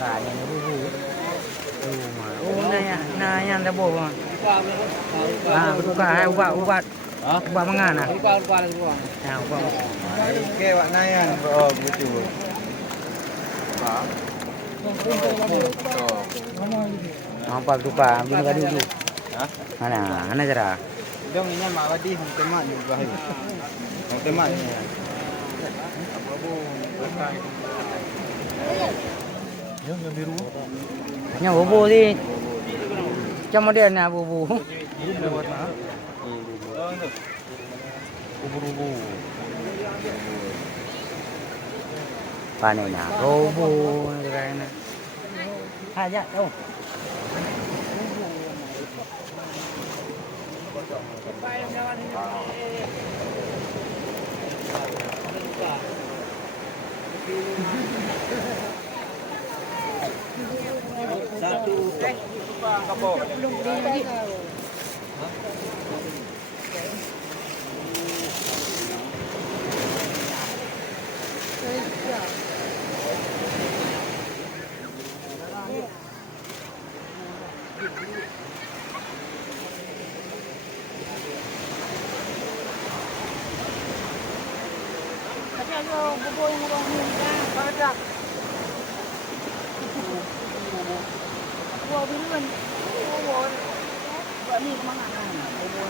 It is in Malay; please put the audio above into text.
Kaya ni bubu. Oh, na yan dah bawa. Ah, buka ubat. Ubat mangan ah. Lupa lagi buang. Ya, ubat. Oke, wak nayan. Oh, begitu. Nampak tukar, bini kadu dulu. Mana cara? Dong ini mak wadi hong temat ni bahaya. Hong temat ni. Yang biru. Yang bobo ni. Macam model ni bobo. Ubu-ubu. Panen na bobo ni kan. Ha ya, tu. Satu kapok. Tapi ada bobo yang orang ni kan. Ada. Bobo biruan. Bobo. Buat ni kemana? Bobo.